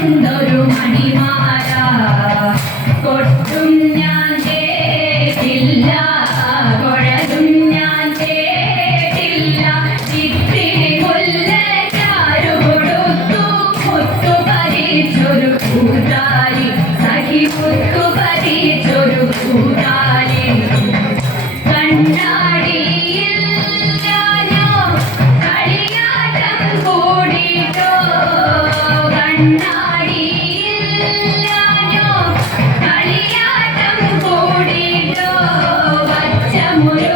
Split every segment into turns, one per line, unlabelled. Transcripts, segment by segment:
എന്തൊരു മണിമാല. കൊട്ടും ഞാൻ ചേട്ടില്ല കുഴലും ഞാൻ ചേട്ടില്ല ഇത്തിരി മുല്ലക്കാരു കൊടുത്തു മുത്തു പരിച്ചൊരു കൂട്ടാരി സഖി മുത്തു പരിച്ചൊരു കൂട്ടാരി കണ്ണാടിയിൽ ഞാനോ കളിയാട്ടം കൂടിയിട്ടോ? കണ്ണ muy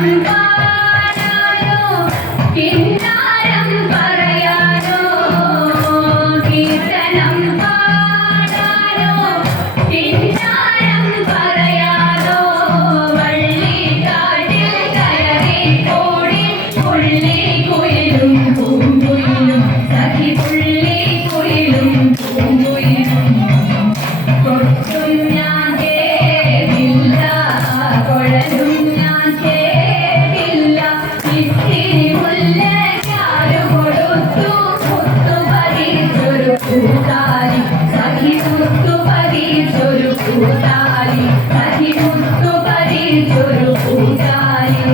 Amen. పూజారి సఖి ముత్తు పరి పూజారి